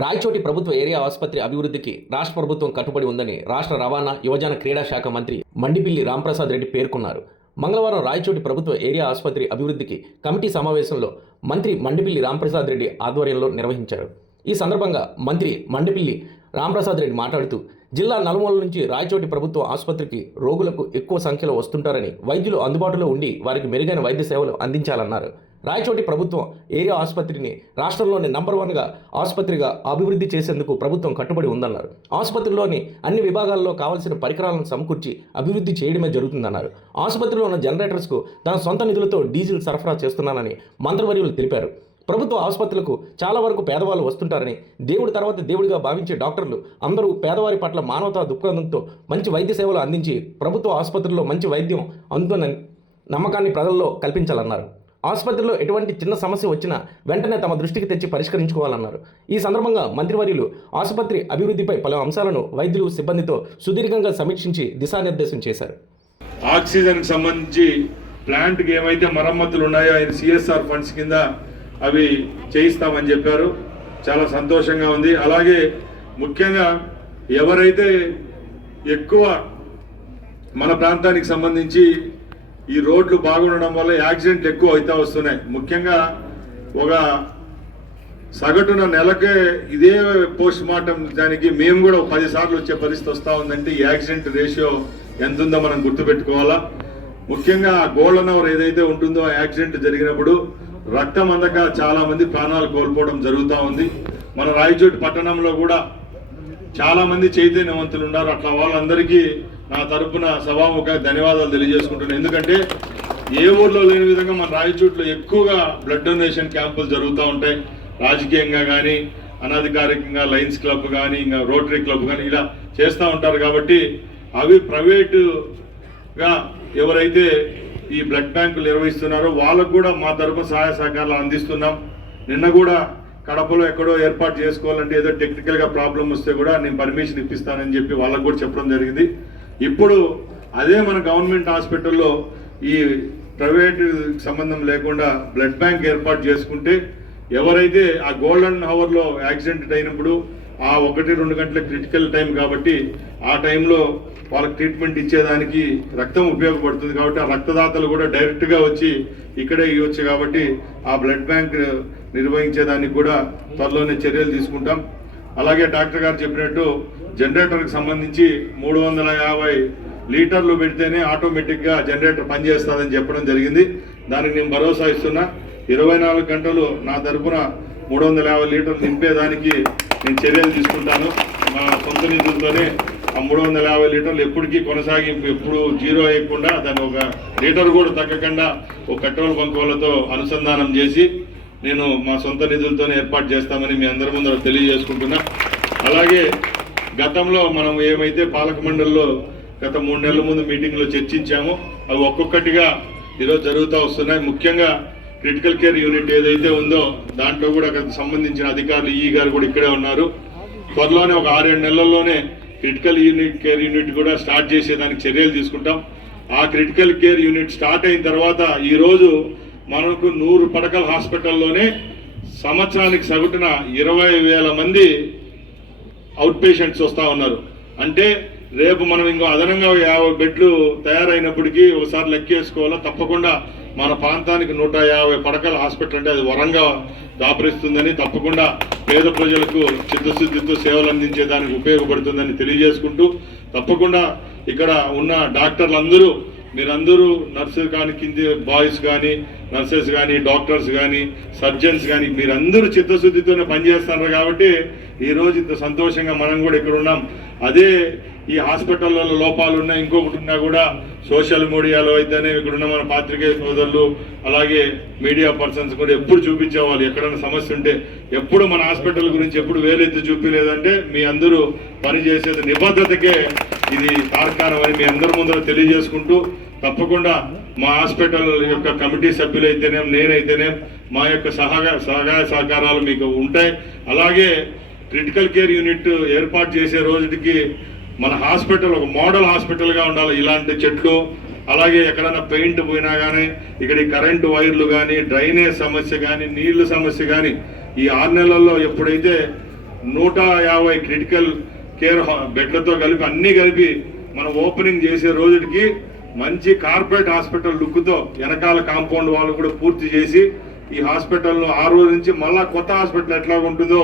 రాయచోటి ప్రభుత్వ ఏరియా ఆసుపత్రి అభివృద్ధికి రాష్ట్ర ప్రభుత్వం కట్టుబడి ఉందని రాష్ట్ర రవాణా యువజన క్రీడా శాఖ మంత్రి మండిపిల్లి రాంప్రసాద్ రెడ్డి పేర్కొన్నారు. మంగళవారం రాయచోటి ప్రభుత్వ ఏరియా ఆసుపత్రి అభివృద్ధికి కమిటీ సమావేశంలో మంత్రి మండిపిల్లి రాంప్రసాద్ రెడ్డి ఆధ్వర్యంలో నిర్వహించారు. ఈ సందర్భంగా మంత్రి మండిపిల్లి రాంప్రసాద్ రెడ్డి మాట్లాడుతూ జిల్లా నలుమూలల నుంచి రాయచోటి ప్రభుత్వ ఆసుపత్రికి రోగులకు ఎక్కువ సంఖ్యలో వస్తుంటారని, వైద్యులు అందుబాటులో ఉండి వారికి మెరుగైన వైద్య సేవలు అందించాలన్నారు. రాయచోటి ప్రభుత్వం ఏరియా ఆసుపత్రిని రాష్ట్రంలోని నంబర్ 1గా ఆసుపత్రిగా అభివృద్ధి చేసేందుకు ప్రభుత్వం కట్టుబడి ఉందన్నారు. ఆసుపత్రిలోని అన్ని విభాగాల్లో కావాల్సిన పరికరాలను సమకూర్చి అభివృద్ధి చేయడమే జరుగుతుందన్నారు. ఆసుపత్రిలో ఉన్న జనరేటర్స్కు తన సొంత నిధులతో డీజిల్ సరఫరా చేస్తున్నానని మంత్రివర్యులు తెలిపారు. ప్రభుత్వ ఆసుపత్రులకు చాలా వరకు పేదవాళ్ళు వస్తుంటారని, దేవుడి తర్వాత దేవుడిగా భావించే డాక్టర్లు అందరూ పేదవారి పట్ల మానవతా దృక్పథంతో మంచి వైద్య సేవలు అందించి ప్రభుత్వ ఆసుపత్రుల్లో మంచి వైద్యం అందుతుందని నమ్మకాన్ని ప్రజల్లో కల్పించాలన్నారు. ఆసుపత్రిలో ఎటువంటి చిన్న సమస్య వచ్చినా వెంటనే తమ దృష్టికి తెచ్చి పరిష్కరించుకోవాలన్నారు. ఈ సందర్భంగా మంత్రివర్యులు ఆసుపత్రి అభివృద్ధిపై పలు అంశాలను వైద్యులు సిబ్బందితో సుదీర్ఘంగా సమీక్షించి దిశానిర్దేశం చేశారు. ఆక్సిజన్కి సంబంధించి ప్లాంట్కి ఏమైతే మరమ్మతులు ఉన్నాయో ఆయన సిఎస్ఆర్ ఫండ్స్ కింద అవి చేయిస్తామని చెప్పారు. చాలా సంతోషంగా ఉంది. అలాగే ముఖ్యంగా ఎవరైతే ఎక్కువ మన ప్రాంతానికి సంబంధించి ఈ రోడ్లు బాగుండడం వల్ల యాక్సిడెంట్లు ఎక్కువ అవుతా వస్తున్నాయి. ముఖ్యంగా ఒక సగటున నెలకే ఇదే పోస్ట్ మార్టం దానికి మేము కూడా 10 సార్లు వచ్చే పరిస్థితి వస్తూ ఉందంటే ఈ యాక్సిడెంట్ రేషియో ఎంత ఉందో మనం గుర్తుపెట్టుకోవాలా. ముఖ్యంగా గోల్డెన్ అవర్ ఏదైతే ఉంటుందో యాక్సిడెంట్ జరిగినప్పుడు రక్తం అందక చాలా మంది ప్రాణాలు కోల్పోవడం జరుగుతూ ఉంది. మన రాయచోటి పట్టణంలో కూడా చాలా మంది చైతన్యవంతులు ఉన్నారు. అట్లా వాళ్ళందరికీ నా తరపున సభాముఖ ధన్యవాదాలు తెలియజేసుకుంటున్నాను. ఎందుకంటే ఏ ఊర్లో లేని విధంగా మన రాయచోటిలో ఎక్కువగా బ్లడ్ డొనేషన్ క్యాంపులు జరుగుతూ ఉంటాయి. రాజకీయంగా కానీ అనధికారికంగా లయన్స్ క్లబ్ కానీ ఇంకా రోటరీ క్లబ్ కానీ ఇలా చేస్తూ ఉంటారు. కాబట్టి అవి ప్రైవేటుగా ఎవరైతే ఈ బ్లడ్ బ్యాంకులు నిర్వహిస్తున్నారో వాళ్ళకు కూడా మా తరపున సహాయ సహకారాలు అందిస్తున్నాం. నిన్న కూడా కడపలో ఎక్కడో ఏర్పాటు చేసుకోవాలంటే ఏదో టెక్నికల్గా ప్రాబ్లం వస్తే కూడా నేను పర్మిషన్ ఇప్పిస్తానని చెప్పి వాళ్ళకు కూడా చెప్పడం జరిగింది. ఇప్పుడు అదే మన గవర్నమెంట్ హాస్పిటల్లో ఈ ప్రైవేట్ సంబంధం లేకుండా బ్లడ్ బ్యాంక్ ఏర్పాటు చేసుకుంటే ఎవరైతే ఆ గోల్డెన్ అవర్లో యాక్సిడెంట్ అయినప్పుడు ఆ 1-2 గంటల క్రిటికల్ టైం కాబట్టి ఆ టైంలో వాళ్ళకి ట్రీట్మెంట్ ఇచ్చేదానికి రక్తం ఉపయోగపడుతుంది. కాబట్టి ఆ రక్తదాతలు కూడా డైరెక్ట్గా వచ్చి ఇక్కడే ఇవ్వచ్చు. కాబట్టి ఆ బ్లడ్ బ్యాంక్ నిర్వహించేదానికి కూడా త్వరలోనే చర్యలు తీసుకుంటాం. అలాగే డాక్టర్ గారు చెప్పినట్టు జనరేటర్కి సంబంధించి 350 లీటర్లు పెడితేనే ఆటోమేటిక్గా జనరేటర్ పనిచేస్తుందని చెప్పడం జరిగింది. దానికి నేను భరోసా ఇస్తున్నా. 24 గంటలు నా తరపున 350 లీటర్లు నింపేదానికి నేను చర్యలు తీసుకుంటాను. మా సొంత నిధులతోనే ఆ 350 లీటర్లు ఎప్పటికీ కొనసాగింపు, ఎప్పుడు జీరో అయ్యకుండా దాన్ని ఒక లీటర్ కూడా తగ్గకుండా ఒక పెట్రోల్ బంక్ వాళ్ళతో అనుసంధానం చేసి నేను మా సొంత నిధులతోనే ఏర్పాటు చేస్తామని మీ అందరి ముందర తెలియజేసుకుంటున్నా. అలాగే గతంలో మనం ఏమైతే పాలక మండలిలో గత 3 నెలల ముందు మీటింగ్లో చర్చించామో అవి ఒక్కొక్కటిగా ఈరోజు జరుగుతూ వస్తున్నాయి. ముఖ్యంగా క్రిటికల్ కేర్ యూనిట్ ఏదైతే ఉందో దాంట్లో కూడా సంబంధించిన అధికారులు ఈ గారు కూడా ఇక్కడే ఉన్నారు. త్వరలోనే ఒక 6-7 నెలల్లోనే క్రిటికల్ కేర్ యూనిట్ కూడా స్టార్ట్ చేసేదానికి చర్యలు తీసుకుంటాం. ఆ క్రిటికల్ కేర్ యూనిట్ స్టార్ట్ అయిన తర్వాత ఈరోజు మనకు 100 పడకల హాస్పిటల్లోనే సంవత్సరానికి సగటున 20,000 మంది అవుట్ పేషెంట్స్ వస్తూ ఉన్నారు. అంటే రేపు మనం ఇంకో అదనంగా 50 బెడ్లు తయారైనప్పటికీ ఒకసారి లెక్కేసుకోవాలా. తప్పకుండా మన ప్రాంతానికి 150 పడకల హాస్పిటల్ అంటే అది వరంగా దాపరిస్తుందని, తప్పకుండా పేద ప్రజలకు చిత్తశుద్ధితో సేవలు అందించేదానికి ఉపయోగపడుతుందని తెలియజేసుకుంటూ, తప్పకుండా ఇక్కడ ఉన్న డాక్టర్లందరూ మీరందరూ నర్సు కానీ కింది బాయ్స్ కానీ నర్సెస్ కానీ డాక్టర్స్ కానీ సర్జన్స్ కానీ మీరందరూ చిత్తశుద్ధితోనే పనిచేస్తున్నారు. కాబట్టి ఈరోజు ఇంత సంతోషంగా మనం కూడా ఇక్కడ ఉన్నాం. అదే ఈ హాస్పిటల్లో లోపాలు ఉన్నా ఇంకొకటి ఉన్నా కూడా సోషల్ మీడియాలో అయితేనే ఇక్కడున్న మన పాత్రికేయ సోదరులు అలాగే మీడియా పర్సన్స్ కూడా ఎప్పుడు చూపించేవాళ్ళు. ఎక్కడైనా సమస్య ఉంటే ఎప్పుడు మన హాస్పిటల్ గురించి ఎప్పుడు వేలెత్తి చూపించలేదంటే మీ అందరూ పనిచేసేది నిబద్ధతకే ఇది తార్కాణం అని మీ అందరి ముందర తెలియజేసుకుంటూ, తప్పకుండా మా హాస్పిటల్ యొక్క కమిటీ సభ్యులైతేనే నేనైతేనే మా యొక్క సహాయ సహకారాలు మీకు ఉంటాయి. అలాగే క్రిటికల్ కేర్ యూనిట్ ఏర్పాటు చేసే రోజుకి మన హాస్పిటల్ ఒక మోడల్ హాస్పిటల్గా ఉండాలి. ఇలాంటి చెట్లు అలాగే ఎక్కడైనా పెయింట్ పోయినా కానీ ఇక్కడ కరెంటు వైర్లు కానీ డ్రైనేజ్ సమస్య కానీ నీళ్లు సమస్య కానీ ఈ 6 నెలల్లో ఎప్పుడైతే 150 క్రిటికల్ కేర్ బెడ్లతో కలిపి అన్ని కలిపి మనం ఓపెనింగ్ చేసే రోజుకి మంచి కార్పొరేట్ హాస్పిటల్ లుక్తో వెనకాల కాంపౌండ్ వాళ్ళు కూడా పూర్తి చేసి ఈ హాస్పిటల్ను ఆ రోజు నుంచి మళ్ళా కొత్త హాస్పిటల్ ఎట్లా ఉంటుందో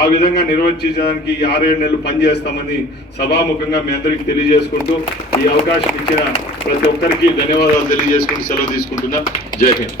ఆ విధంగా నిర్వహించడానికి 6-7 నెలలు పనిచేస్తామని సభాముఖంగా మీ అందరికీ తెలియజేసుకుంటూ ఈ అవకాశం ఇచ్చిన ప్రతి ఒక్కరికి ధన్యవాదాలు తెలియజేసుకుంటూ సెలవు తీసుకుంటున్నా. జై హింద్.